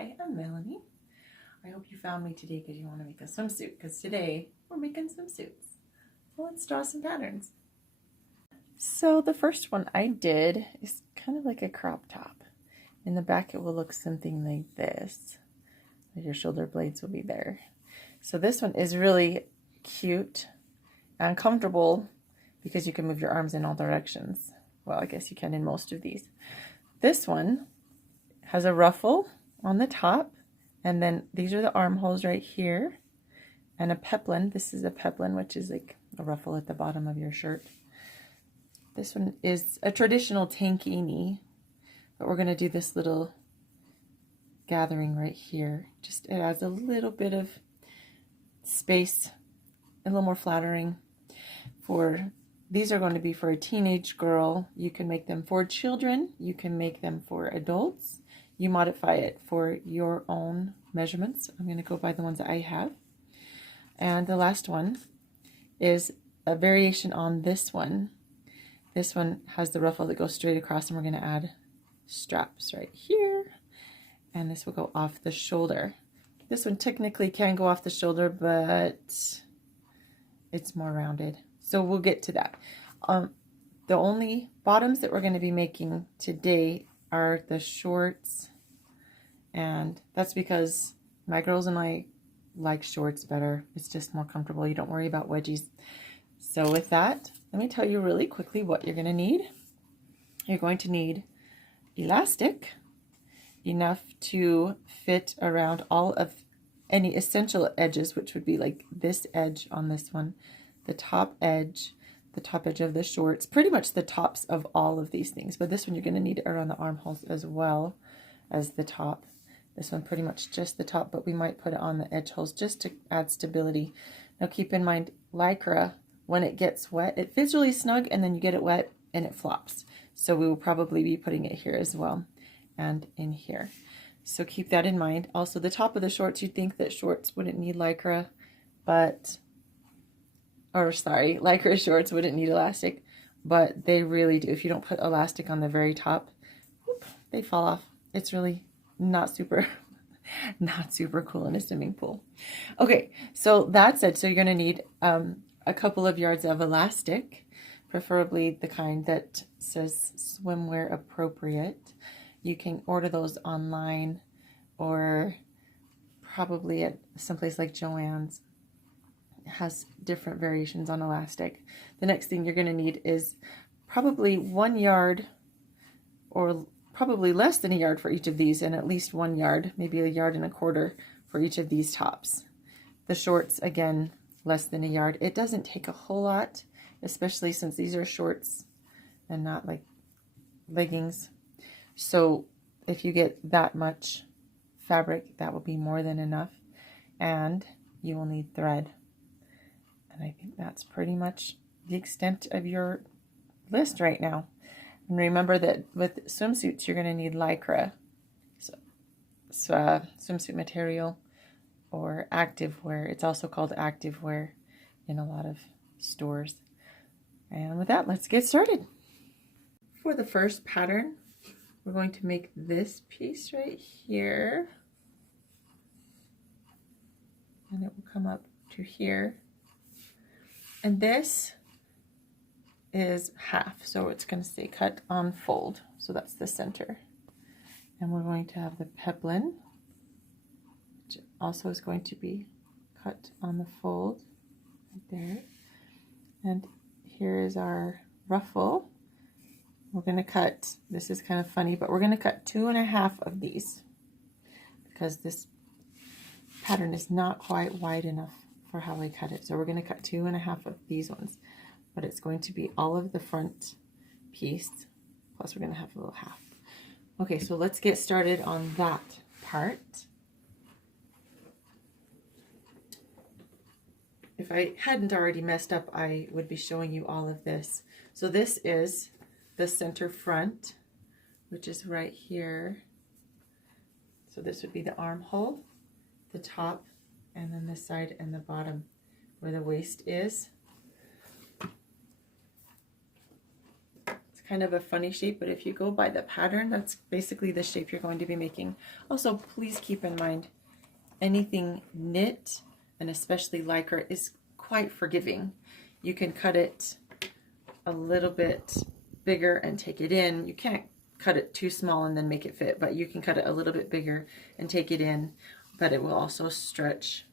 Hi, I'm Melanie. I hope you found me today because you want to make a swimsuit, because today we're making swimsuits. So let's draw some patterns. So the first one I did is kind of like a crop top. In the back it will look something like this. Your shoulder blades will be there. So this one is really cute and comfortable because you can move your arms in all directions. Well, I guess you can in most of these. This one has a ruffle on the top, and then these are the armholes right here, and a peplin. This is a peplin, which is like a ruffle at the bottom of your shirt. This one is a traditional tankini, but we're going to do this little gathering right here. Just it adds a little bit of space, a little more flattering. These are going to be for a teenage girl. You can make them for children. You can make them for adults. You modify it for your own measurements. I'm going to go by the ones that I have. And the last one is a variation on this one. This one has the ruffle that goes straight across, and we're going to add straps right here. And this will go off the shoulder. This one technically can go off the shoulder, but it's more rounded. So we'll get to that. The only bottoms that we're going to be making today are the shorts, and that's because my girls and I like shorts better. It's just more comfortable. You don't worry about wedgies. So with that, let me tell you really quickly what you're going to need. You're going to need elastic, enough to fit around all of any essential edges, which would be like this edge on this one, the top edge of the shorts, pretty much the tops of all of these things. But this one you're going to need around the armholes as well as the top. This one pretty much just the top, but we might put it on the edge holes just to add stability. Now keep in mind, Lycra, when it gets wet, it fits really snug, and then you get it wet and it flops. So we will probably be putting it here as well and in here. So keep that in mind. Also, the top of the shorts, you'd think that shorts wouldn't need Lycra, Lycra shorts wouldn't need elastic, but they really do. If you don't put elastic on the very top, whoop, they fall off. It's really not super cool in a swimming pool. Okay, so that's it. So you're going to need a couple of yards of elastic, preferably the kind that says swimwear appropriate. You can order those online or probably at someplace like Joann's. It has different variations on elastic. The next thing you're going to need is probably 1 yard, or probably less than a yard for each of these, and at least 1 yard, maybe 1.25 yards for each of these tops. The shorts, again, less than a yard. It doesn't take a whole lot, especially since these are shorts and not like leggings. So if you get that much fabric, that will be more than enough. And you will need thread. And I think that's pretty much the extent of your list right now. And remember that with swimsuits, you're going to need Lycra, so swimsuit material, or active wear. It's also called active wear in a lot of stores. And with that, let's get started. For the first pattern, we're going to make this piece right here, and it will come up to here. And this is half, so it's going to say cut on fold, so that's the center. And we're going to have the peplin, which also is going to be cut on the fold right there. And here is our ruffle. We're going to cut, this is kind of funny, but we're going to cut 2.5 of these because this pattern is not quite wide enough for how I cut it. So we're going to cut 2.5 of these ones, but it's going to be all of the front piece, plus we're going to have a little half. Okay, so let's get started on that part. If I hadn't already messed up, I would be showing you all of this. So this is the center front, which is right here. So this would be the armhole, the top, and then the side and the bottom where the waist is. It's kind of a funny shape, but if you go by the pattern, that's basically the shape you're going to be making. Also, please keep in mind, anything knit, and especially lycra, is quite forgiving. You can cut it a little bit bigger and take it in. You can't cut it too small and then make it fit, but you can cut it a little bit bigger and take it in, but it will also stretch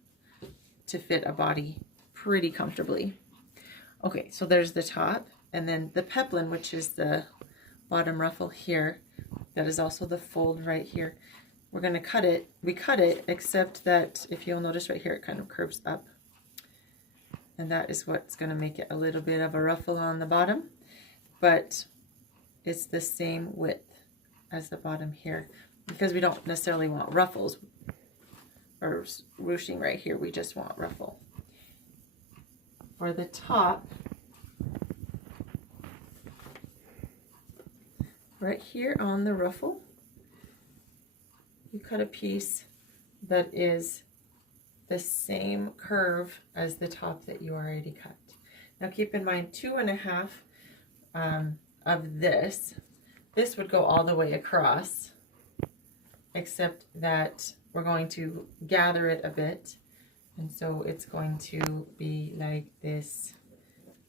to fit a body pretty comfortably. Okay, so there's the top, and then the peplin, which is the bottom ruffle here, that is also the fold right here. We're going to cut it. We cut it, except that if you'll notice right here, it kind of curves up. And that is what's going to make it a little bit of a ruffle on the bottom, but it's the same width as the bottom here, because we don't necessarily want ruffles or ruching right here. We just want ruffle. For the top, right here on the ruffle, you cut a piece that is the same curve as the top that you already cut. Now keep in mind, 2.5 of this would go all the way across, except that we're going to gather it a bit. And so it's going to be like this,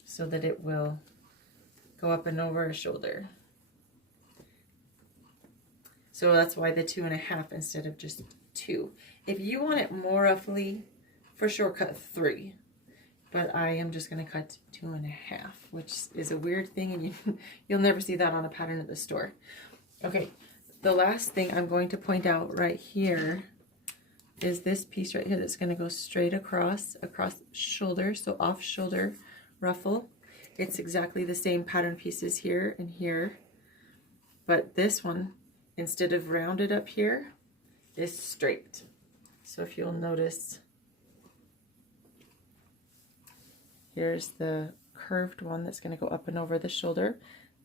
so that it will go up and over a shoulder. So that's why the 2.5 instead of just 2. If you want it more roughly, for sure cut 3. But I am just going to cut 2.5, which is a weird thing, and you'll never see that on a pattern at the store. Okay, the last thing I'm going to point out right here is this piece right here that's going to go straight across shoulder, so off shoulder ruffle. It's exactly the same pattern pieces here and here, but this one, instead of rounded up here, is straight. So if you'll notice, here's the curved one that's going to go up and over the shoulder.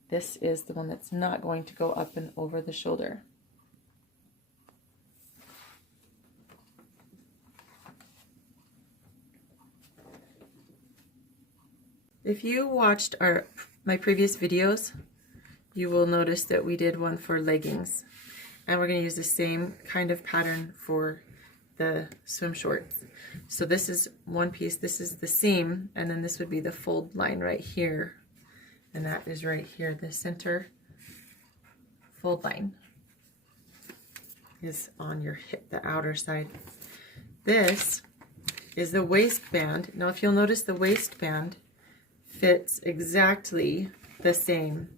This is the one that's not going to go up and over the shoulder. If you watched my previous videos, you will notice that we did one for leggings, and we're going to use the same kind of pattern for the swim shorts. So this is one piece, this is the seam, and then this would be the fold line right here, and that is right here. The center fold line is on your hip, the outer side. This is the waistband. Now if you'll notice, the waistband fits exactly the same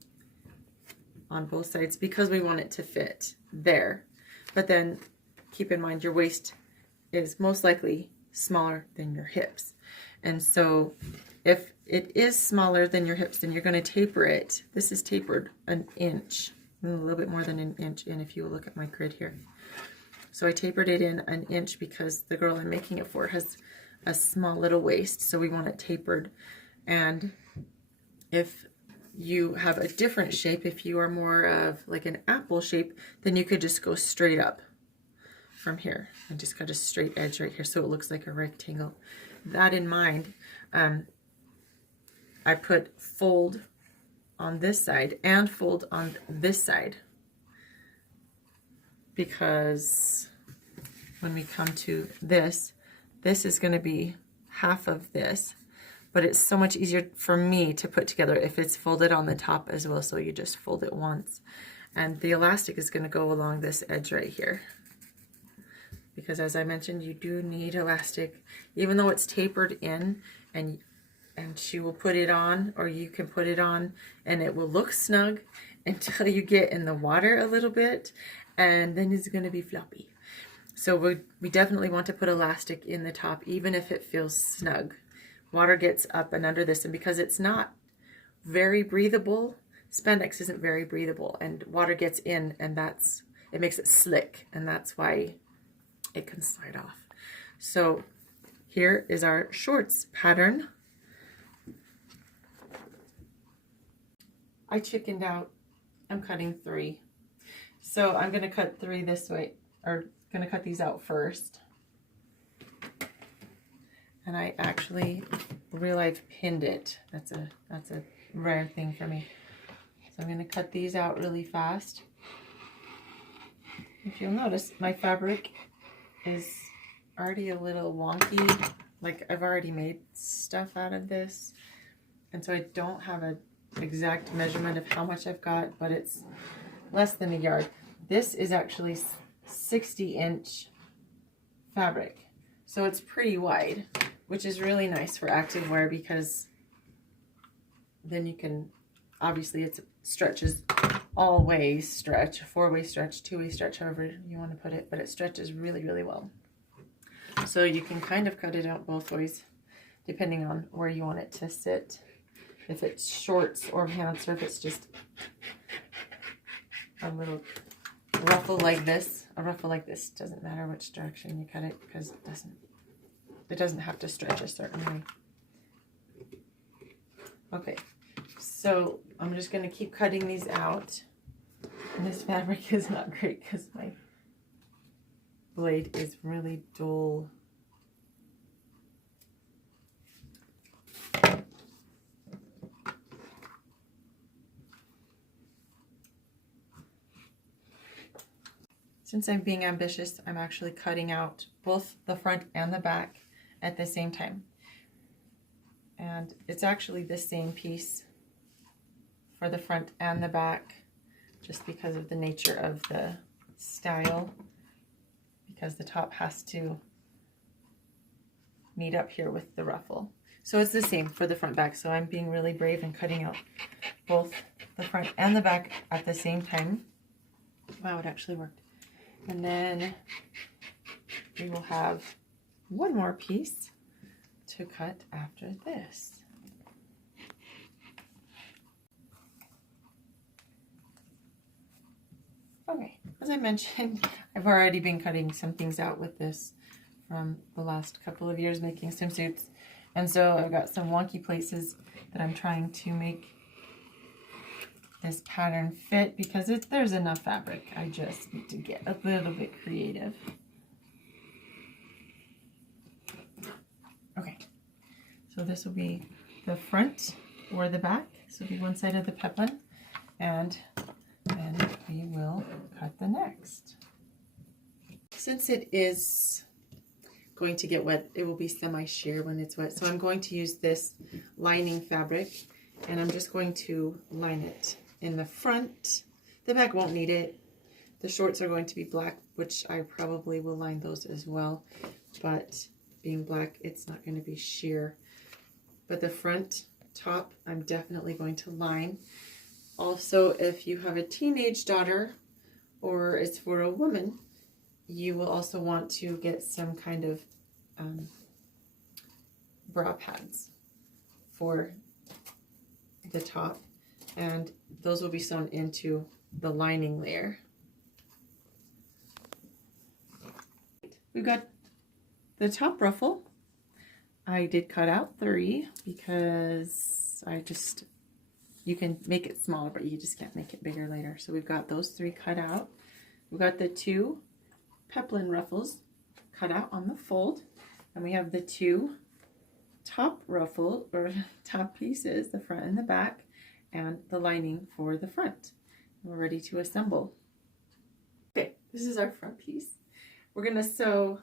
on both sides because we want it to fit there. But then keep in mind, your waist is most likely smaller than your hips. And so if it is smaller than your hips, then you're going to taper it. This is tapered an inch, a little bit more than an inch in if you look at my grid here. So I tapered it in an inch because the girl I'm making it for has a small little waist, so we want it tapered. And if you have a different shape, if you are more of like an apple shape, then you could just go straight up from here and just cut a straight edge right here so it looks like a rectangle. That in mind, I put fold on this side and fold on this side, because when we come to this is going to be half of this, but it's so much easier for me to put together if it's folded on the top as well. So you just fold it once, and the elastic is going to go along this edge right here, because as I mentioned, you do need elastic, even though it's tapered in, and she will put it on, or you can put it on, and it will look snug until you get in the water a little bit, and then it's going to be floppy. So we definitely want to put elastic in the top, even if it feels snug. Water gets up and under this, and because it's not very breathable, spandex isn't very breathable, and water gets in, and it makes it slick, and that's why it can slide off. So here is our shorts pattern. I chickened out. I'm cutting 3. So I'm going to cut 3 this way, or going to cut these out first. And I actually realized I've pinned it. That's a rare thing for me. So I'm going to cut these out really fast. If you'll notice, my fabric is already a little wonky. Like, I've already made stuff out of this. And so I don't have an exact measurement of how much I've got, but it's less than a yard. This is actually 60-inch fabric. So it's pretty wide, which is really nice for activewear because then you can, obviously it stretches all ways stretch, a 4-way stretch, 2-way stretch, however you want to put it, but it stretches really, really well. So you can kind of cut it out both ways depending on where you want it to sit. If it's shorts or pants, or if it's just a little ruffle like this. A ruffle like this doesn't matter which direction you cut it because it doesn't have to stretch a certain way. Okay, so I'm just going to keep cutting these out. And this fabric is not great because my blade is really dull. Since I'm being ambitious, I'm actually cutting out both the front and the back at the same time. And it's actually the same piece for the front and the back, just because of the nature of the style, because the top has to meet up here with the ruffle. So it's the same for the front back. So I'm being really brave and cutting out both the front and the back at the same time. Wow, it actually worked. And then we will have one more piece to cut after this. Okay, as I mentioned, I've already been cutting some things out with this from the last couple of years making swimsuits. And so I've got some wonky places that I'm trying to make this pattern fit because there's enough fabric. I just need to get a little bit creative. Okay, so this will be the front or the back. This will be one side of the peplin, and then we will cut the next. Since it is going to get wet, it will be semi-sheer when it's wet. So I'm going to use this lining fabric, and I'm just going to line it in the front. The back won't need it. The shorts are going to be black, which I probably will line those as well. But being black, it's not going to be sheer. But the front top, I'm definitely going to line. Also, if you have a teenage daughter or it's for a woman, you will also want to get some kind of bra pads for the top, and those will be sewn into the lining layer. We've got the top ruffle. I did cut out 3 because you can make it smaller, but you just can't make it bigger later. So we've got those 3 cut out. We've got the 2 peplin ruffles cut out on the fold, and we have the 2 top ruffle or top pieces, the front and the back, and the lining for the front. We're ready to assemble. Okay, this is our front piece. We're going to sew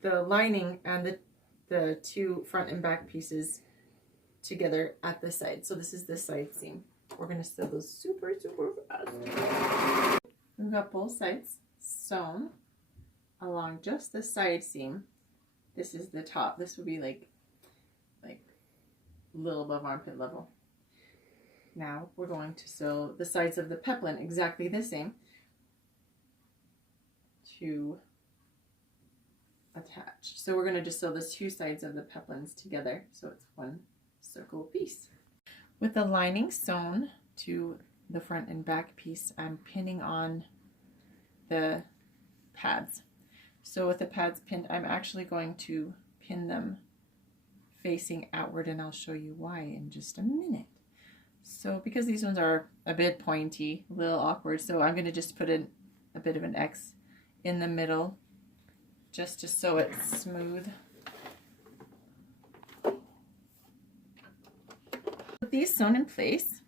the lining and the 2 front and back pieces together at the side. So this is the side seam. We're going to sew those super, super fast. We've got both sides sewn along just the side seam. This is the top. This would be like a little above armpit level. Now we're going to sew the sides of the peplin exactly the same to attach. So we're going to just sew the 2 sides of the peplins together so it's one circle piece. With the lining sewn to the front and back piece, I'm pinning on the pads. So with the pads pinned, I'm actually going to pin them facing outward, and I'll show you why in just a minute. So because these ones are a bit pointy, a little awkward, so I'm going to just put in a bit of an X in the middle just to sew it smooth. With these sewn in place,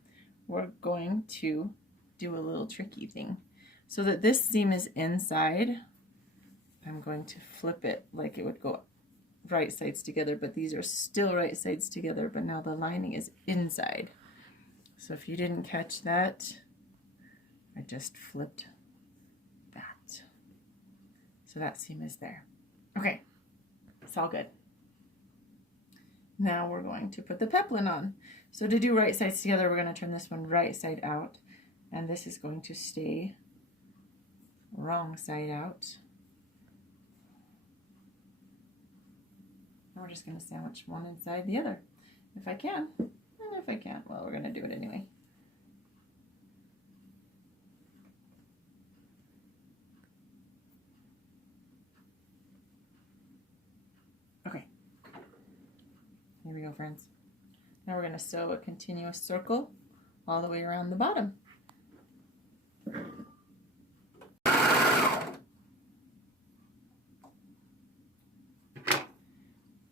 we're going to do a little tricky thing. So that this seam is inside, I'm going to flip it like it would go right sides together, but these are still right sides together, but now the lining is inside. So if you didn't catch that, I just flipped that. So that seam is there. Okay, it's all good. Now we're going to put the peplin on. So to do right sides together, we're going to turn this one right side out, and this is going to stay wrong side out. And we're just going to sandwich one inside the other, if I can. And if I can't, well, we're going to do it anyway. Okay. Here we go, friends. Now we're going to sew a continuous circle all the way around the bottom.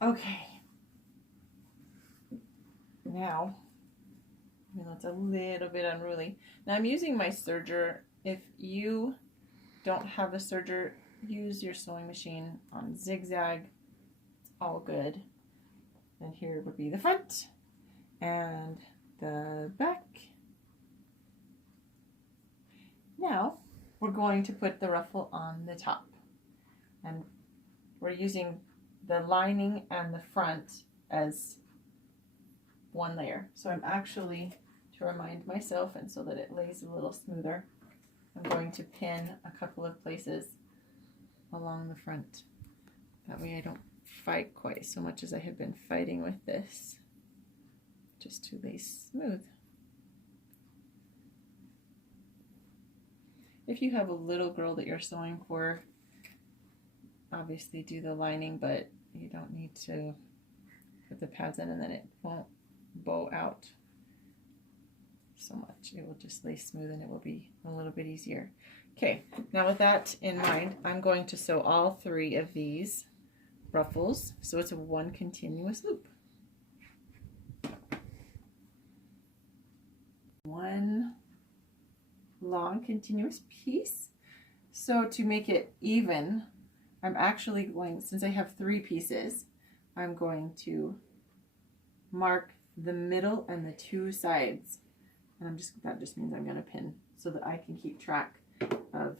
Okay. Now, that's a little bit unruly. Now I'm using my serger. If you don't have a serger, use your sewing machine on zigzag. It's all good. And here would be the front and the back. Now we're going to put the ruffle on the top, and we're using the lining and the front as one layer. So I'm actually, to remind myself and so that it lays a little smoother, I'm going to pin a couple of places along the front. That way I don't fight quite so much as I have been fighting with this, just to lay smooth. If you have a little girl that you're sewing for, obviously do the lining, but you don't need to put the pads in, and then it won't bow out so much. It will just lay smooth and it will be a little bit easier. Okay, now with that in mind, I'm going to sew all three of these ruffles so it's a one continuous loop. One long continuous piece. So to make it even, I'm actually going, since I have 3 pieces, I'm going to mark the middle and the 2 sides, and that just means I'm going to pin so that I can keep track of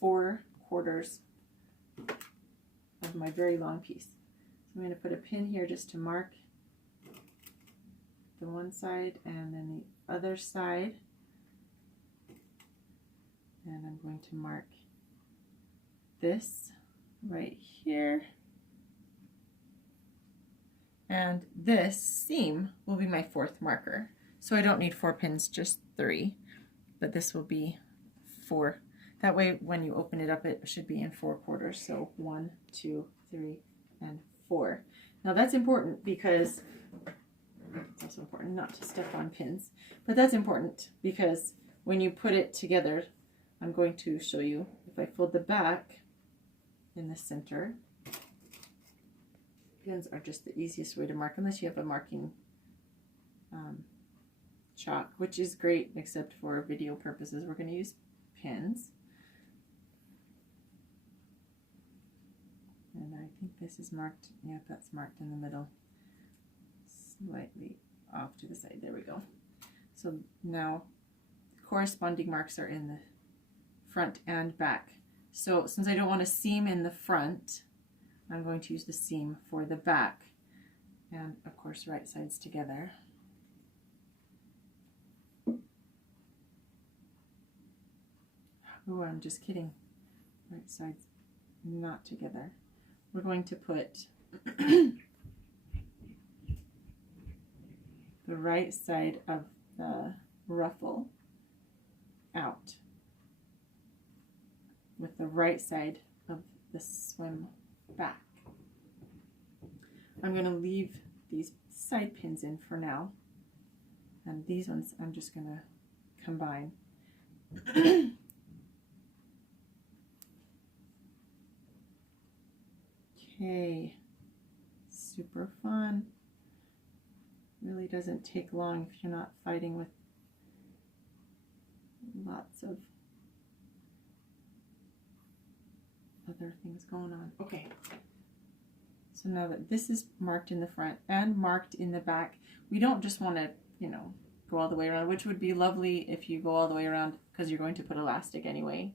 4 quarters of my very long piece. So I'm going to put a pin here just to mark the one side and then the other side, and I'm going to mark this right here, and this seam will be my 4th marker. So I don't need 4 pins, just 3, but this will be 4. That way when you open it up, it should be in 4 quarters. So 1, 2, 3, and 4. Now that's important because it's also important not to step on pins, but that's important because when you put it together, I'm going to show you, if I fold the back in the center, pins are just the easiest way to mark, unless you have a marking chalk, which is great except for video purposes. We're going to use pins. And I think this is marked, yeah, that's marked in the middle, slightly off to the side. There we go. So now corresponding marks are in the front and back. So since I don't want a seam in the front, I'm going to use the seam for the back, and of course right sides together. Oh, I'm just kidding. Right sides not together. We're going to put the right side of the ruffle out with the right side of the swim back. I'm going to leave these side pins in for now, and these ones I'm just going to combine. Okay, super fun. Really doesn't take long if you're not fighting with lots of other things going on. Okay, so now that this is marked in the front and marked in the back, we don't just want to, you know, go all the way around, which would be lovely if you go all the way around because you're going to put elastic anyway.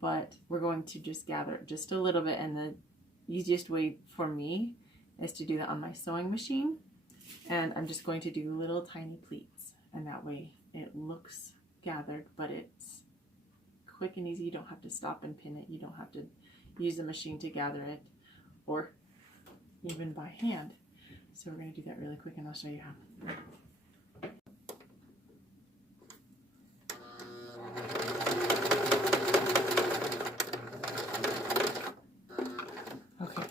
But we're going to just gather it just a little bit, and the easiest way for me is to do that on my sewing machine. And I'm just going to do little tiny pleats, and that way it looks gathered, but it's quick and easy. You don't have to stop and pin it. You don't have to use the machine to gather it, or even by hand. So we're going to do that really quick, and I'll show you how. Okay,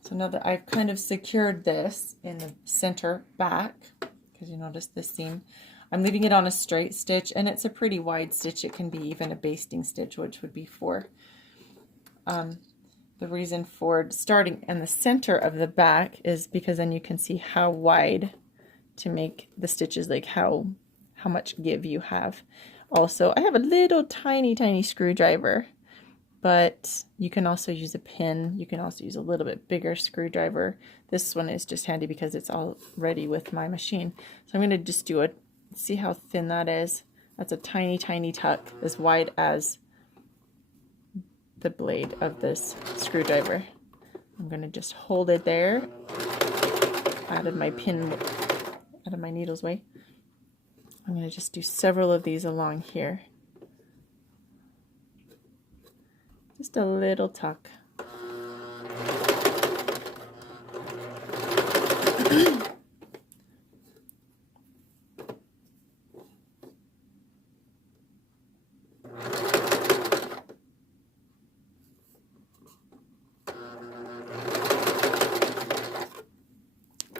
so now that I've kind of secured this in the center back, because you notice this seam, I'm leaving it on a straight stitch, and it's a pretty wide stitch. It can be even a basting stitch, which would be 4. The reason for starting in the center of the back is because then you can see how wide to make the stitches, like how much give you have. Also, I have a little tiny screwdriver, but you can also use a pin. You can also use a little bit bigger screwdriver. This one is just handy because it's already with my machine. So I'm going to just do it. See how thin that is? That's a tiny tuck, as wide as the blade of this screwdriver. I'm going to just hold it there, out of my needle's way. I'm going to just do several of these along here. Just a little tuck.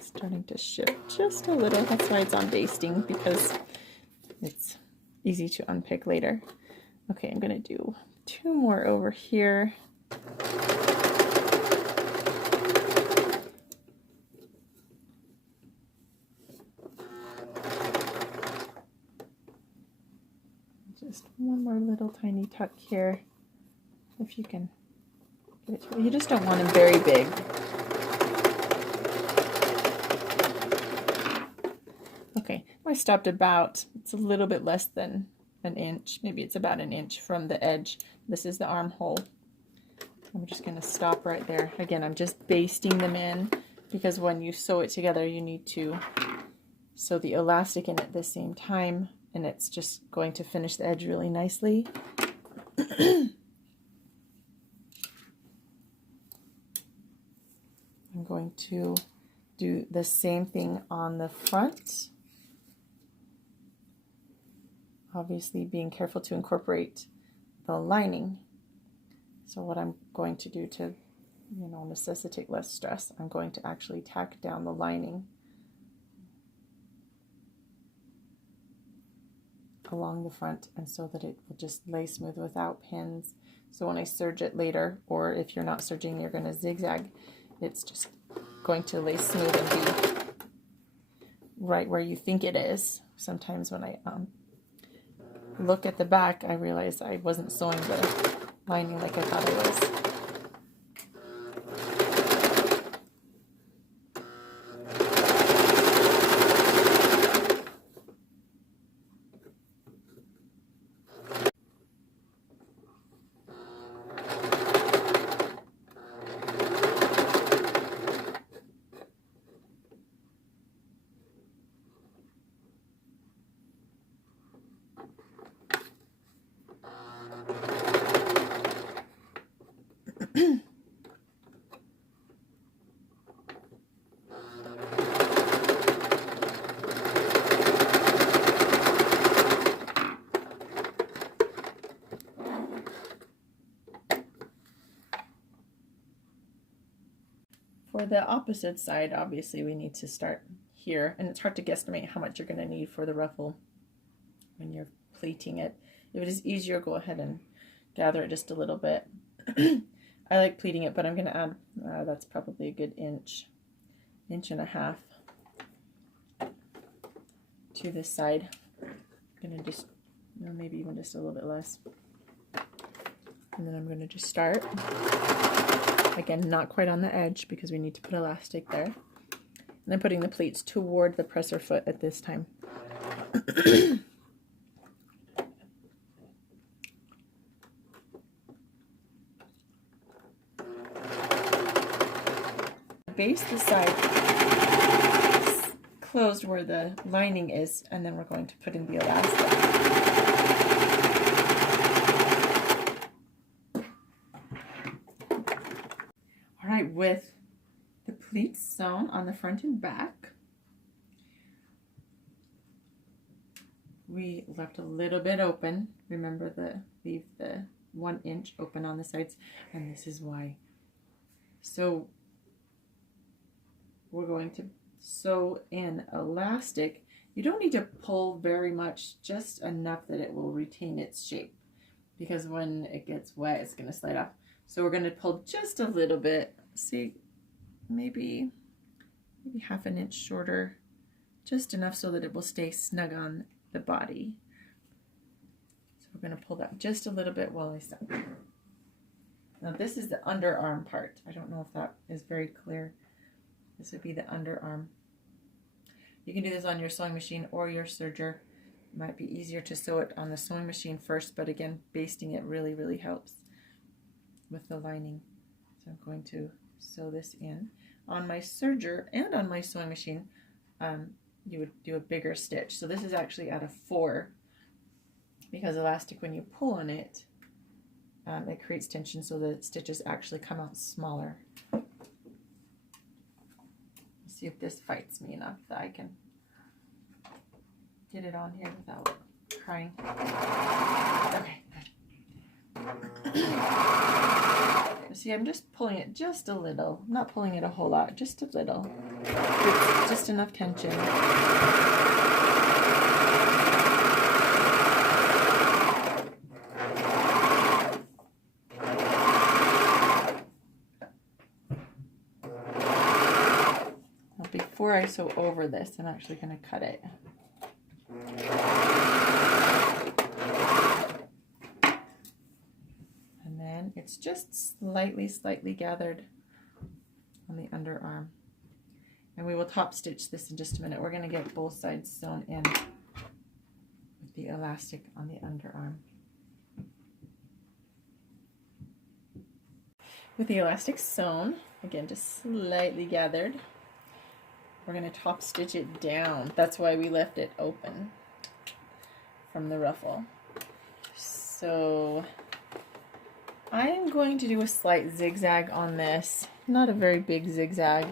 Starting to shift just a little. That's why it's on basting, because it's easy to unpick later. Okay, I'm going to do 2 more over here. Just one more little tiny tuck here, if you can get it to. You just don't want them very big. Okay, I stopped about, it's a little bit less than an inch, maybe it's about an inch from the edge. This is the armhole. I'm just going to stop right there. Again, I'm just basting them in, because when you sew it together, you need to sew the elastic in at the same time, and it's just going to finish the edge really nicely. I'm going to do the same thing on the front. Obviously being careful to incorporate the lining. So what I'm going to do to, you know, necessitate less stress, I'm going to actually tack down the lining along the front, and so that it will just lay smooth without pins. So when I serge it later, or if you're not serging, you're going to zigzag, it's just going to lay smooth and be right where you think it is. Sometimes when I look at the back, I realize I wasn't sewing the lining like I thought I was. For the opposite side, obviously we need to start here, and it's hard to guesstimate how much you're going to need for the ruffle when you're pleating it. If it is easier, go ahead and gather it just a little bit. I like pleating it, but I'm going to add, that's probably a good inch and a half to this side. I'm going to just or maybe even just a little bit less. And then I'm going to just start. Again, not quite on the edge because we need to put elastic there. And then putting the pleats toward the presser foot at this time. Base the side closed where the lining is, and then we're going to put in the elastic. All right, with the pleats sewn on the front and back, we left a little bit open. Remember leave the 1 inch open on the sides, and this is why. So we're going to sew in elastic. You don't need to pull very much, just enough that it will retain its shape, because when it gets wet it's going to slide off. So we're going to pull just a little bit, see, maybe half an inch shorter, just enough so that it will stay snug on the body. So we're going to pull that just a little bit while I sew. Now this is the underarm part. I don't know if that is very clear. This would be the underarm. You can do this on your sewing machine or your serger. It might be easier to sew it on the sewing machine first, but again, basting it really, really helps with the lining. So I'm going to sew this in. On my serger and on my sewing machine, you would do a bigger stitch. So this is actually at a 4, because elastic, when you pull on it, it creates tension, so the stitches actually come out smaller. See if this fights me enough that I can get it on here without crying. Okay, good. See, I'm just pulling it just a little. I'm not pulling it a whole lot, just a little. It's just enough tension. Before I sew over this, I'm actually going to cut it. And then it's just slightly gathered on the underarm. And we will top stitch this in just a minute. We're going to get both sides sewn in with the elastic on the underarm. With the elastic sewn, again, just slightly gathered, we're going to top stitch it down. That's why we left it open from the ruffle. So I'm going to do a slight zigzag on this. Not a very big zigzag.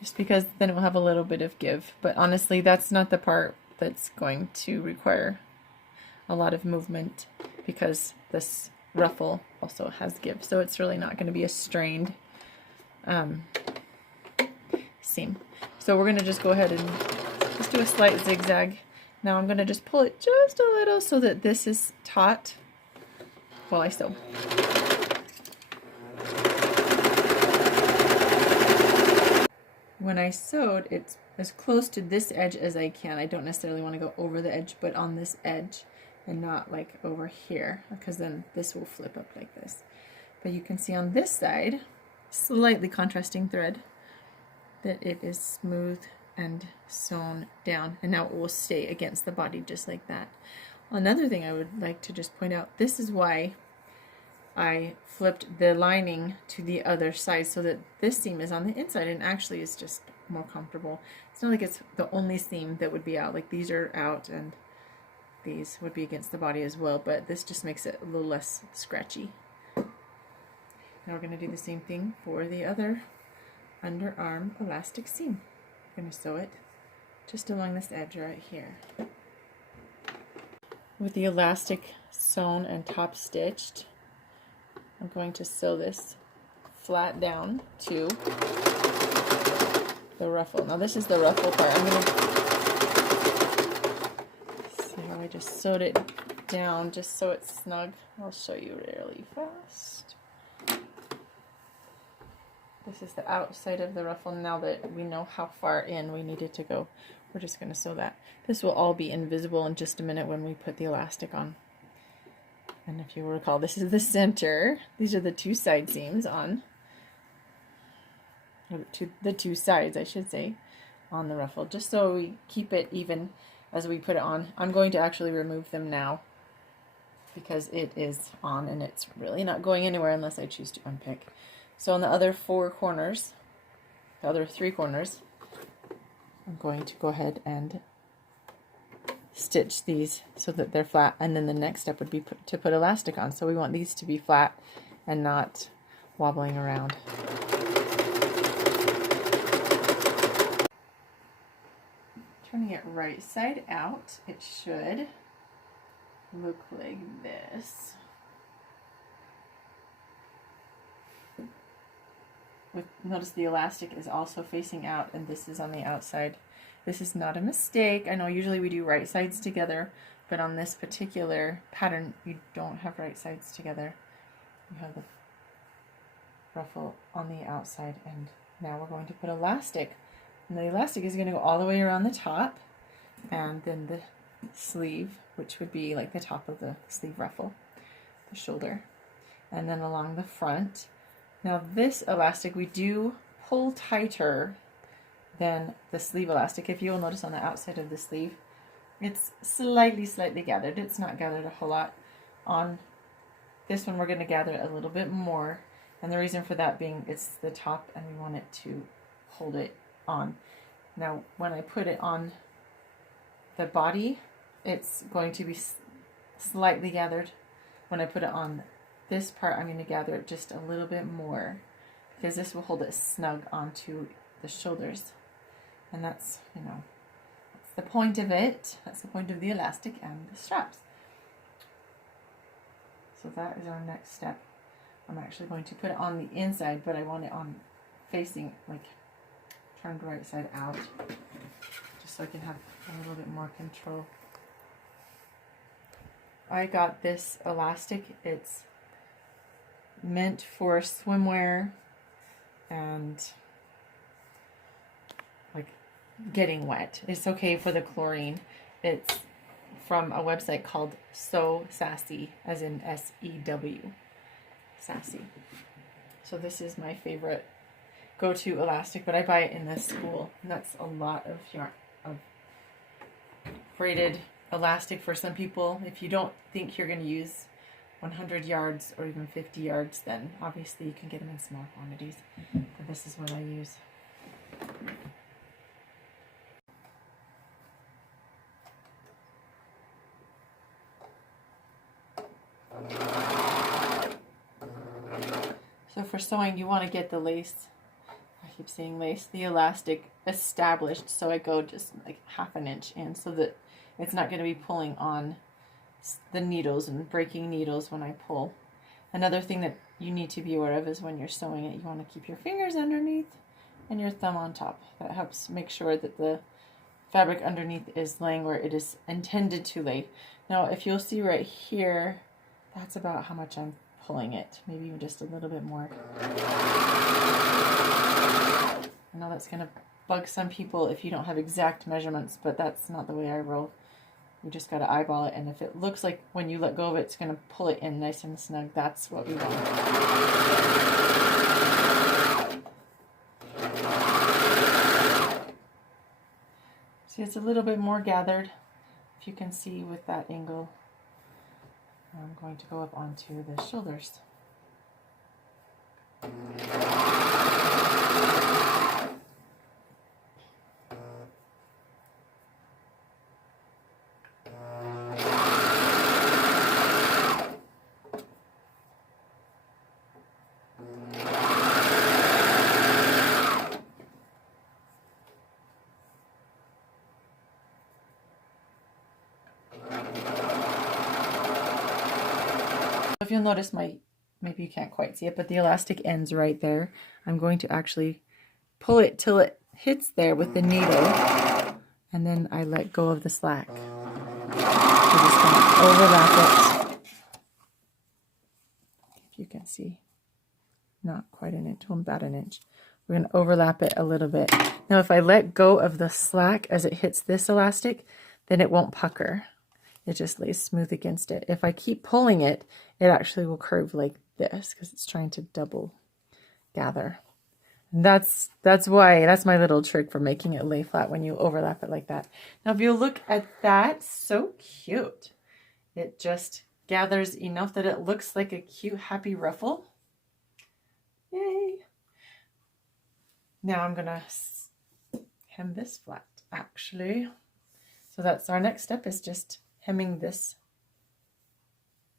Just because then it will have a little bit of give. But honestly, that's not the part that's going to require a lot of movement, because this ruffle also has give. So it's really not going to be a strained seam. So we're going to just go ahead and just do a slight zigzag. Now I'm going to just pull it just a little so that this is taut while I sew. When I sewed, it's as close to this edge as I can. I don't necessarily want to go over the edge, but on this edge and not like over here, because then this will flip up like this. But you can see on this side, slightly contrasting thread, that it is smooth and sewn down, and now it will stay against the body just like that. Another thing I would like to just point out, this is why I flipped the lining to the other side, so that this seam is on the inside and actually is just more comfortable. It's not like it's the only seam that would be out, like these are out and these would be against the body as well, but this just makes it a little less scratchy. Now we're going to do the same thing for the other underarm elastic seam. I'm going to sew it just along this edge right here. With the elastic sewn and top stitched, I'm going to sew this flat down to the ruffle. Now this is the ruffle part. I'm going to see how I just sewed it down just so it's snug. I'll show you really fast. This is the outside of the ruffle now that we know how far in we need it to go. we're just going to sew that. This will all be invisible in just a minute when we put the elastic on. And if you recall, this is the center. These are the two side seams on, or the two sides, I should say, on the ruffle, just so we keep it even as we put it on. I'm going to actually remove them now because it is on and it's really not going anywhere unless I choose to unpick. So on the other four corners, the other three corners, I'm going to go ahead and stitch these so that they're flat, and then the next step would be to put elastic on. So we want these to be flat and not wobbling around. Turning it right side out, it should look like this. Notice the elastic is also facing out and this is on the outside. This is not a mistake. I know usually we do right sides together, but on this particular pattern you don't have right sides together. You have the ruffle on the outside, and now we're going to put elastic. And the elastic is going to go all the way around the top, and then the sleeve, which would be like the top of the sleeve ruffle, the shoulder, and then along the front. Now this elastic we do pull tighter than the sleeve elastic. If you will notice on the outside of the sleeve, it's slightly gathered. It's not gathered a whole lot. On this one we're going to gather it a little bit more, and the reason for that being it's the top and we want it to hold it on. Now when I put it on the body, it's going to be slightly gathered. When I put it on this part, I'm going to gather it just a little bit more because this will hold it snug onto the shoulders. And that's, you know, that's the point of it. That's the point of the elastic and the straps. So that is our next step. I'm actually going to put it on the inside, but I want it on facing, like, turned right side out, just so I can have a little bit more control. I got this elastic. It's meant for swimwear and like getting wet. It's okay for the chlorine. It's from a website called So Sassy, as in S-E-W, Sassy. So this is my favorite go-to elastic, but I buy it in the spool, and that's a lot of yarn, of braided elastic for some people. If you don't think you're going to use 100 yards or even 50 yards, then obviously you can get them in small quantities, but this is what I use. So for sewing, you want to get the lace, I keep saying lace, the elastic established, so I go just like half an inch in so that it's not going to be pulling on the needles and breaking needles when I pull. Another thing that you need to be aware of is when you're sewing it, you want to keep your fingers underneath and your thumb on top. That helps make sure that the fabric underneath is laying where it is intended to lay. Now if you'll see right here, that's about how much I'm pulling it, maybe even just a little bit more. I know that's going to bug some people if you don't have exact measurements, but that's not the way I roll. You just got to eyeball it, and if it looks like when you let go of it, it's going to pull it in nice and snug, that's what we want. See, it's a little bit more gathered, if you can see with that angle. I'm going to go up onto the shoulders. If you'll notice maybe you can't quite see it, but the elastic ends right there. I'm going to actually pull it till it hits there with the needle, and then I let go of the slack. I'm just going to overlap it. If you can see, not quite an inch, well, about an inch. we're going to overlap it a little bit. Now if I let go of the slack as it hits this elastic, then it won't pucker. It just lays smooth against it. If I keep pulling it, it actually will curve like this because it's trying to double gather. And that's my little trick for making it lay flat when you overlap it like that. Now if you look at that, so cute. It just gathers enough that it looks like a cute happy ruffle. Yay! Now I'm gonna hem this flat actually. So that's our next step, is just hemming this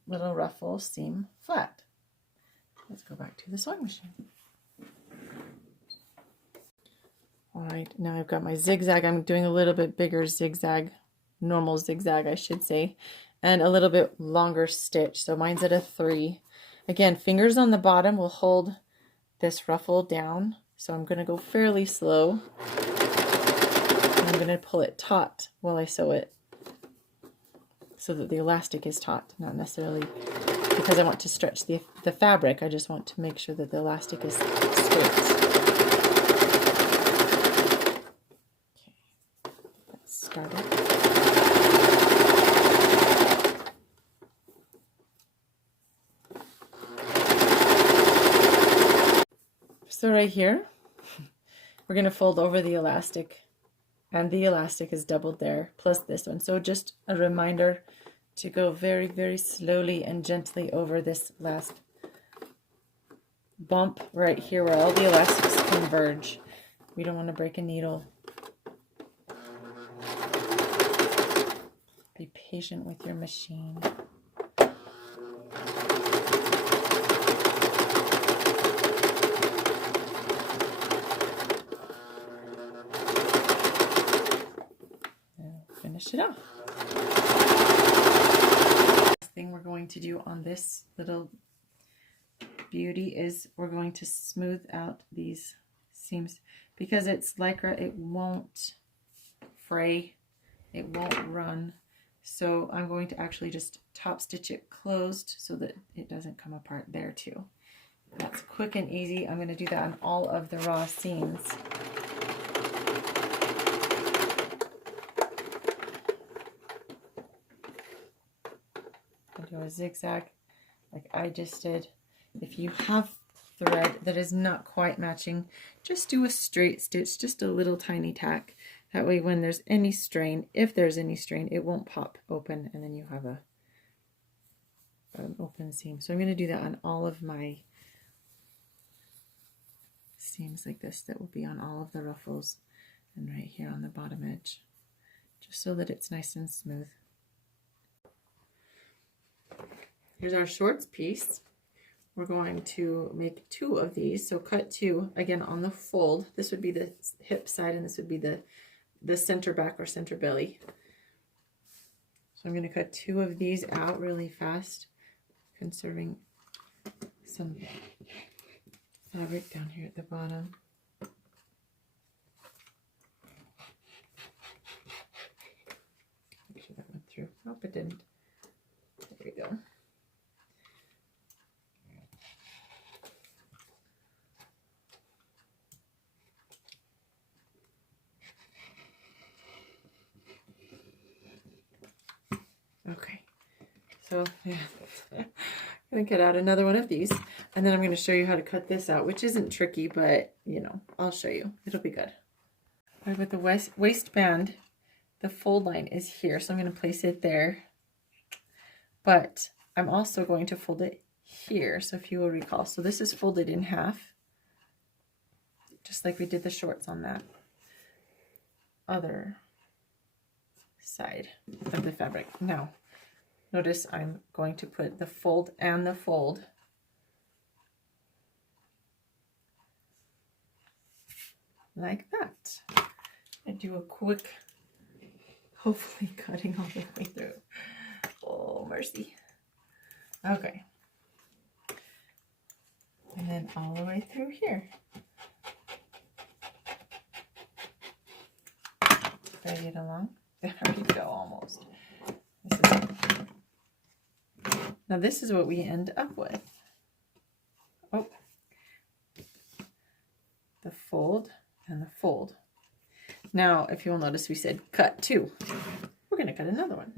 little ruffle seam flat. Let's go back to the sewing machine. All right, now I've got my zigzag. I'm doing a little bit bigger zigzag, normal zigzag I should say, and a little bit longer stitch. So mine's at a 3. Again, fingers on the bottom will hold this ruffle down. So I'm gonna go fairly slow. And I'm gonna pull it taut while I sew it, so that the elastic is taut, not necessarily because I want to stretch the fabric. I just want to make sure that the elastic is straight. Okay, let's start it. So right here, we're going to fold over the elastic, and the elastic is doubled there, plus this one. So just a reminder to go very, very slowly and gently over this last bump right here where all the elastics converge. We don't want to break a needle. Be patient with your machine. Finish it off. Last thing we're going to do on this little beauty is we're going to smooth out these seams. Because it's lycra, it won't fray, it won't run. So I'm going to actually just top stitch it closed so that it doesn't come apart there too. That's quick and easy. I'm going to do that on all of the raw seams. Do a zigzag like I just did. If you have thread that is not quite matching, just do a straight stitch, just a little tiny tack. That way when there's any strain, if there's any strain, it won't pop open and then you have an open seam. So I'm going to do that on all of my seams like this. That will be on all of the ruffles and right here on the bottom edge, just so that it's nice and smooth. Here's our shorts piece. We're going to make 2 of these. So cut 2 again on the fold. This would be the hip side and this would be the center back or center belly. So I'm going to cut 2 of these out really fast, conserving some fabric down here at the bottom. Make sure that went through. Nope, it didn't. There we go. Okay, so yeah, I'm gonna cut out another one of these, and then I'm gonna show you how to cut this out, which isn't tricky, but you know, I'll show you. It'll be good. All right, with the waistband, the fold line is here, so I'm gonna place it there. But I'm also going to fold it here. So if you will recall, so this is folded in half, just like we did the shorts on that other side of the fabric. Now, notice I'm going to put the fold and the fold like that. And do a quick, hopefully cutting all the way through. Oh, mercy. Okay. And then all the way through here. Drag it along. There we go, almost. Now this is what we end up with. Oh. The the fold and the fold. Now, if you'll notice, we said cut 2. We're going to cut another one.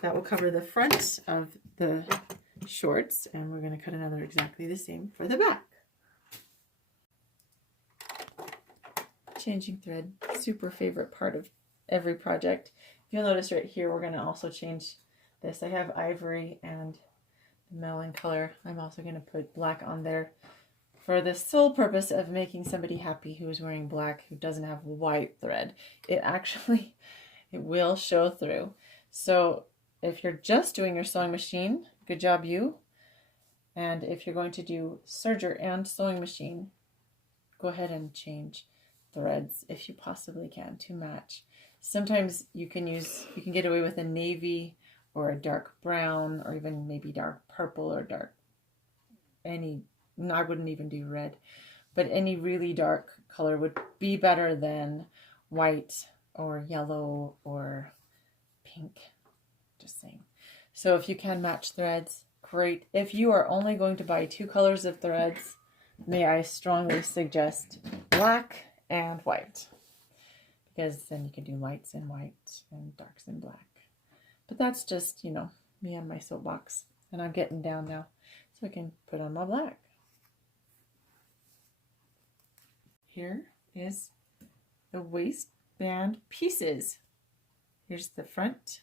That will cover the front of the shorts, and we're going to cut another exactly the same for the back. Changing thread, super favorite part of every project. If you'll notice right here, we're going to also change this. I have ivory and melon color. I'm also going to put black on there for the sole purpose of making somebody happy who is wearing black, who doesn't have white thread. It will show through. So if you're just doing your sewing machine, good job you. And if you're going to do serger and sewing machine, go ahead and change threads if you possibly can to match. Sometimes you can get away with a navy or a dark brown, or even maybe dark purple or dark I wouldn't even do red, but any really dark color would be better than white or yellow or pink, just saying. So if you can match threads, great. If you are only going to buy 2 colors of threads, may I strongly suggest black and white, because then you can do lights in white and darks in black. But that's just, me on my soapbox, and I'm getting down now, so I can put on my black. Here is the waistband pieces. Here's the front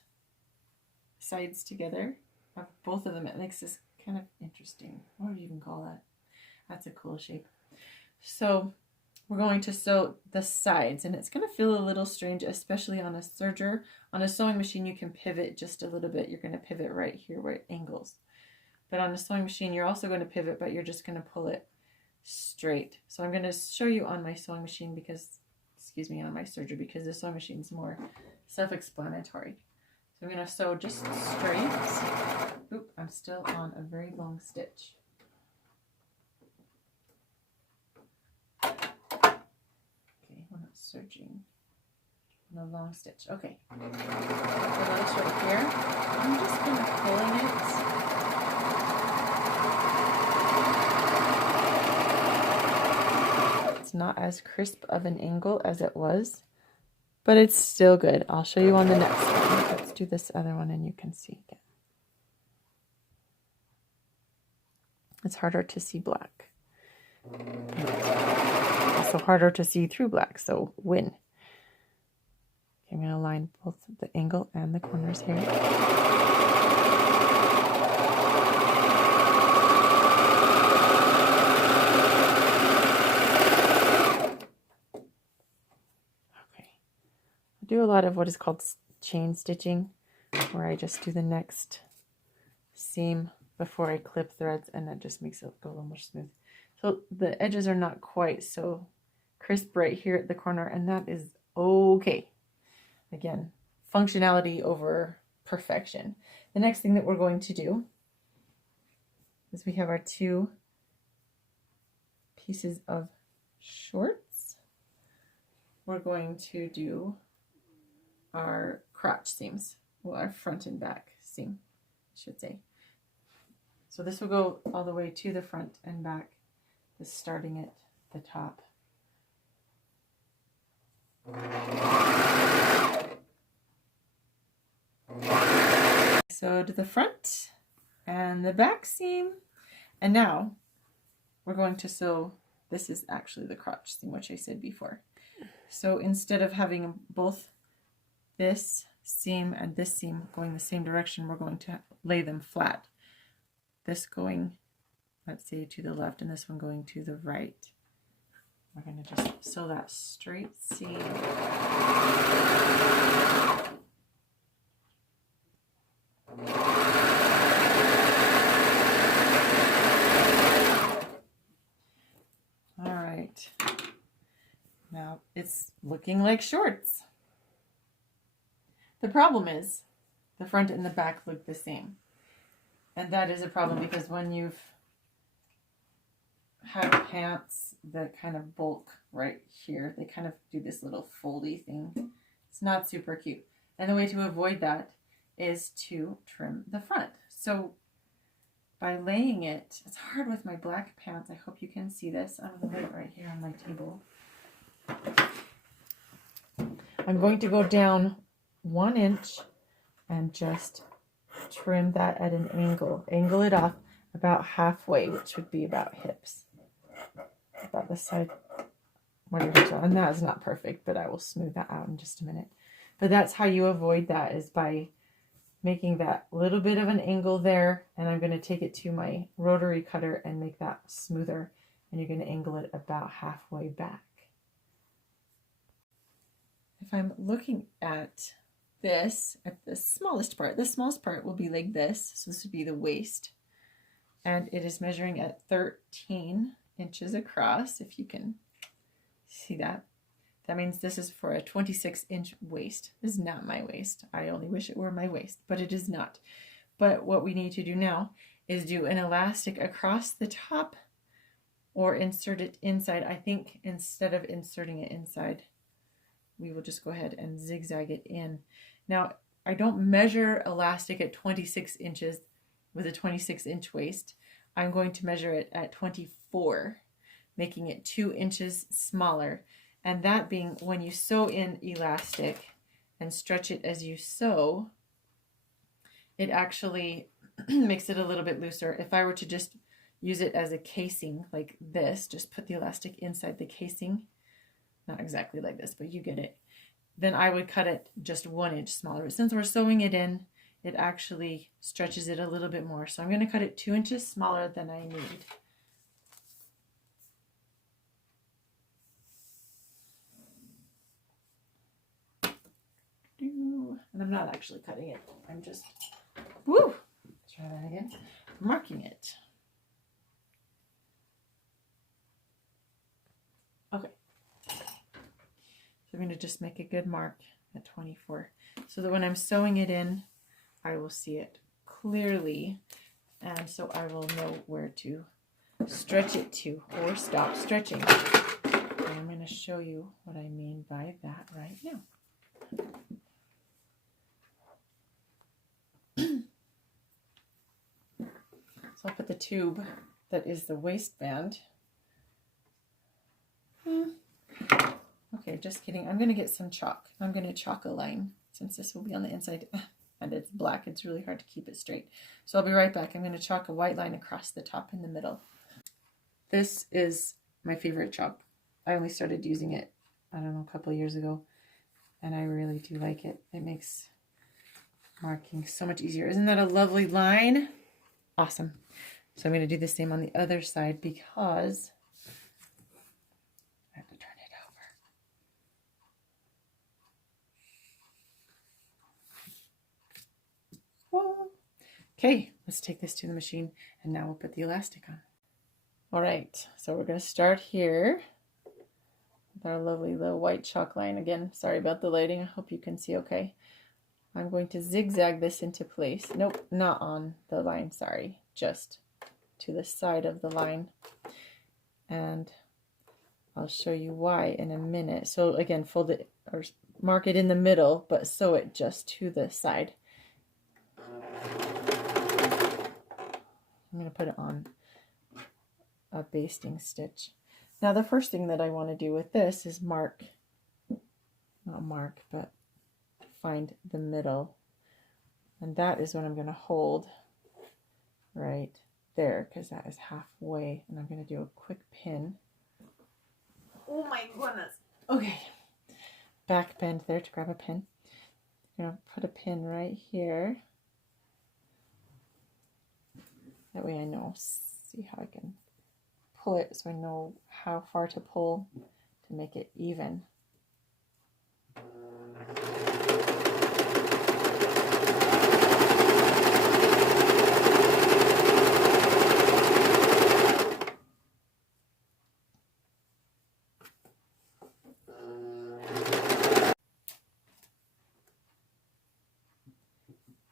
sides together of both of them. It makes this kind of interesting. What do you even call that? That's a cool shape. So we're going to sew the sides, and it's going to feel a little strange, especially on a serger. On a sewing machine, you can pivot just a little bit. You're going to pivot right here where it angles. But on a sewing machine, you're also going to pivot, but you're just going to pull it straight. So I'm going to show you on my sewing machine on my serger, because the sewing machine is more self-explanatory. So I'm going to sew just straight. Oop, I'm still on a very long stitch. Okay, we're not serging on a long stitch. Okay. So notice right here, I'm just kind of pulling it. Not as crisp of an angle as it was, but it's still good. I'll show you on the next one. Let's do this other one and you can see again. It's harder to see black. Also harder to see through black, so win. Okay, I'm going to line both the angle and the corners here. Do a lot of what is called chain stitching, where I just do the next seam before I clip threads, and that just makes it go a little more smooth. So the edges are not quite so crisp right here at the corner, and that is okay. Again, functionality over perfection. The next thing that we're going to do is we have our 2 pieces of shorts. We're going to do our crotch seams, well, our front and back seam, I should say. So this will go all the way to the front and back, just starting at the top. So to the front and the back seam, and now we're going to sew, this is actually the crotch seam, which I said before. So instead of having both this seam and this seam going the same direction, we're going to lay them flat. This going, let's say, to the left, and this one going to the right. We're going to just sew that straight seam. All right. Now it's looking like shorts. The problem is the front and the back look the same. And that is a problem, because when you've had pants that kind of bulk right here, they kind of do this little foldy thing. It's not super cute. And the way to avoid that is to trim the front. So by laying it, it's hard with my black pants. I hope you can see this. I'm going to lay it right here on my table. I'm going to go down 1 inch and just trim that at an angle. Angle it off about halfway, which would be about hips. About this side. And that is not perfect, but I will smooth that out in just a minute. But that's how you avoid that, is by making that little bit of an angle there. And I'm going to take it to my rotary cutter and make that smoother. And you're going to angle it about halfway back. If I'm looking at this, at the smallest part will be like this. So this would be the waist. And it is measuring at 13 inches across, if you can see that. That means this is for a 26-inch waist. This is not my waist. I only wish it were my waist, but it is not. But what we need to do now is do an elastic across the top or insert it inside. I think instead of inserting it inside, we will just go ahead and zigzag it in. Now, I don't measure elastic at 26 inches with a 26-inch waist. I'm going to measure it at 24, making it 2 inches smaller. And that being, when you sew in elastic and stretch it as you sew, it actually makes it a little bit looser. If I were to just use it as a casing like this, just put the elastic inside the casing, not exactly like this, but you get it, then I would cut it just 1 inch smaller. But since we're sewing it in, it actually stretches it a little bit more. So I'm going to cut it 2 inches smaller than I need. And I'm not actually cutting it. I'm just, try that again, marking it. Okay. So I'm going to just make a good mark at 24 so that when I'm sewing it in, I will see it clearly, and so I will know where to stretch it to or stop stretching. And I'm going to show you what I mean by that right now. So I'll put the tube that is the waistband. Okay, just kidding. I'm going to get some chalk. I'm going to chalk a line since this will be on the inside and it's black. It's really hard to keep it straight. So I'll be right back. I'm going to chalk a white line across the top in the middle. This is my favorite chalk. I only started using it, I don't know, a couple of years ago, and I really do like it. It makes marking so much easier. Isn't that a lovely line? Awesome. So I'm going to do the same on the other side because I have to turn it over. Whoa. Okay, let's take this to the machine and now we'll put the elastic on. All right, so we're going to start here with our lovely little white chalk line. Again, sorry about the lighting. I hope you can see okay. I'm going to zigzag this into place. Nope, not on the line, sorry. Just to the side of the line. And I'll show you why in a minute. So again, fold it or mark it in the middle, but sew it just to the side. I'm going to put it on a basting stitch. Now the first thing that I want to do with this is but find the middle. And that is what I'm going to hold right there, because that is halfway. And I'm going to do a quick pin. Oh my goodness. Okay. Back bend there to grab a pin. I'm going to put a pin right here. That way I know, see how I can pull it so I know how far to pull to make it even.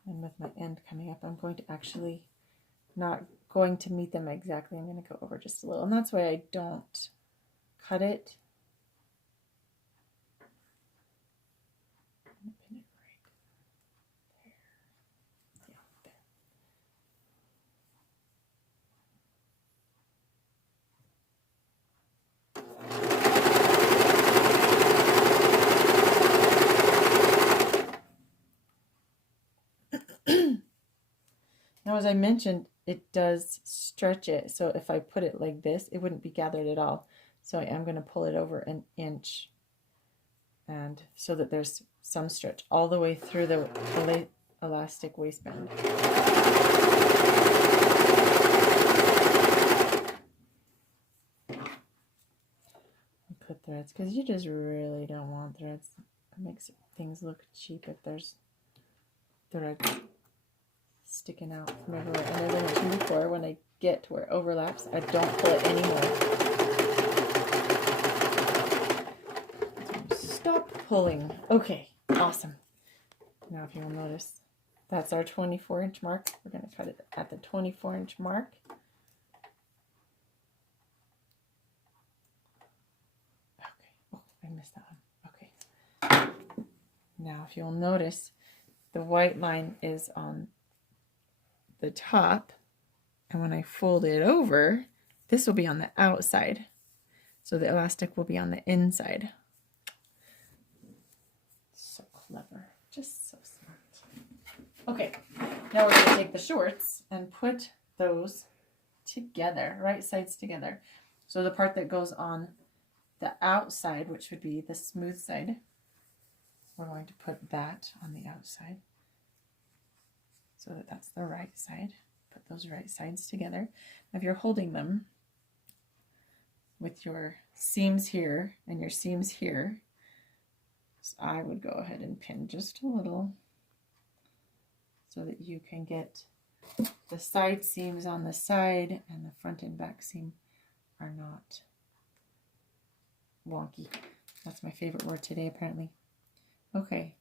And with my end coming up, I'm going to actually not going to meet them exactly. I'm going to go over just a little, and that's why I don't cut it. I'm going to pin it right there. Yeah, there. Now, as I mentioned, it does stretch it. So if I put it like this, it wouldn't be gathered at all. So I am going to pull it over an inch, and so that there's some stretch all the way through the elastic waistband. Put threads, because you just really don't want threads. It makes things look cheap if there's threads sticking out from everywhere. And as I mentioned before, when I get to where it overlaps, I don't pull it anymore. So stop pulling. Okay, awesome. Now if you'll notice, that's our 24-inch mark. We're going to cut it at the 24-inch mark. Okay, oh, I missed that one. Okay. Now if you'll notice, the white line is on the top, and when I fold it over, this will be on the outside, so the elastic will be on the inside. So clever, just so smart. Okay, now we're going to take the shorts and put those together, right sides together. So the part that goes on the outside, which would be the smooth side, we're going to put that on the outside, so that that's the right side. Put those right sides together. Now if you're holding them with your seams here and your seams here, so I would go ahead and pin just a little so that you can get the side seams on the side and the front and back seam are not wonky. That's my favorite word today, apparently. Okay.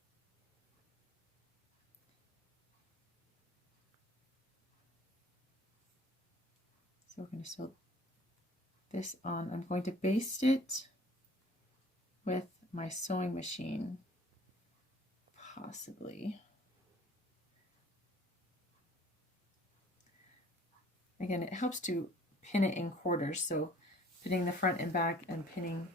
So we're going to sew this on. I'm going to baste it with my sewing machine, possibly. Again, it helps to pin it in quarters, so pinning the front and back and pinning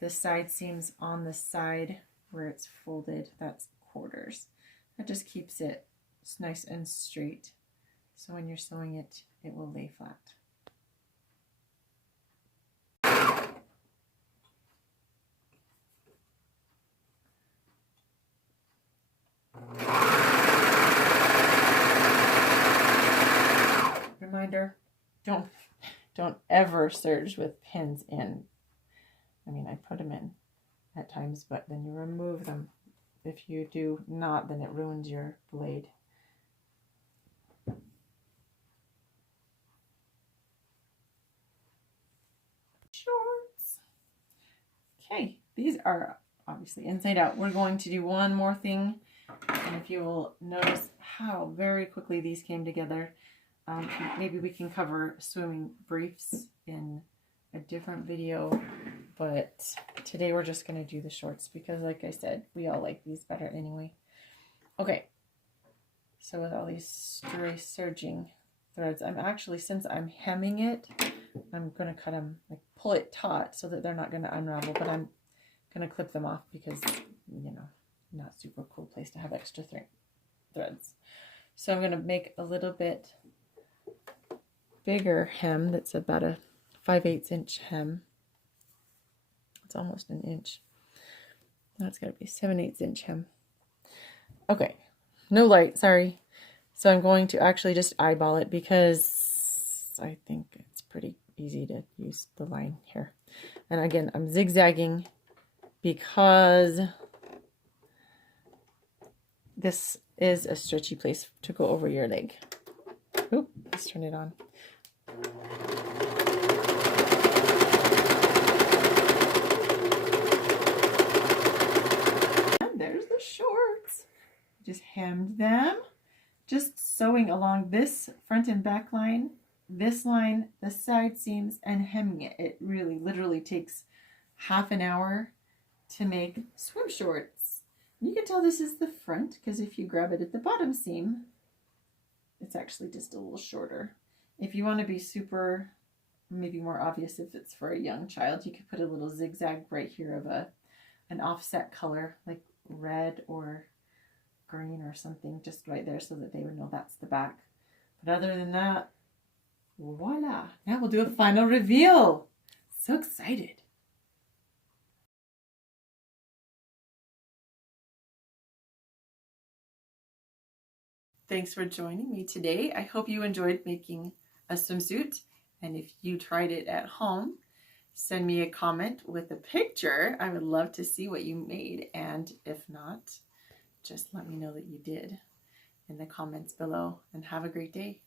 the side seams on the side where it's folded, that's quarters. That just keeps it nice and straight, so when you're sewing it, it will lay flat. Reminder, don't ever serge with pins in. I mean, I put them in at times, but then you remove them. If you do not, then it ruins your blade. Shorts. Okay, these are obviously inside out. We're going to do one more thing, and if you will notice how very quickly these came together, maybe we can cover swimming briefs in a different video, but today we're just going to do the shorts because, like I said, we all like these better anyway. Okay, so with all these stray serging threads, I'm actually, since I'm hemming it, I'm going to cut them, like pull it taut so that they're not going to unravel, but I'm going to clip them off because, you know, not super cool place to have extra threads. So I'm going to make a little bit bigger hem that's about a 5/8 inch hem. It's almost an inch. Now it's got to be 7/8 inch hem. Okay, no light, sorry. So I'm going to actually just eyeball it because I think it's pretty easy to use the line here. And again, I'm zigzagging because this is a stretchy place to go over your leg. Oop, let's turn it on. And there's the shorts. Just hemmed them. Just sewing along this front and back line, this line, the side seams, and hemming it. It really literally takes half an hour to make swim shorts. You can tell this is the front because if you grab it at the bottom seam, it's actually just a little shorter. If you want to be super, maybe more obvious if it's for a young child, you could put a little zigzag right here of an offset color like red or green or something just right there so that they would know that's the back. But other than that, voila. Now we'll do a final reveal. So excited. Thanks for joining me today. I hope you enjoyed making a swimsuit. And if you tried it at home, send me a comment with a picture. I would love to see what you made. And if not, just let me know that you did in the comments below. And have a great day.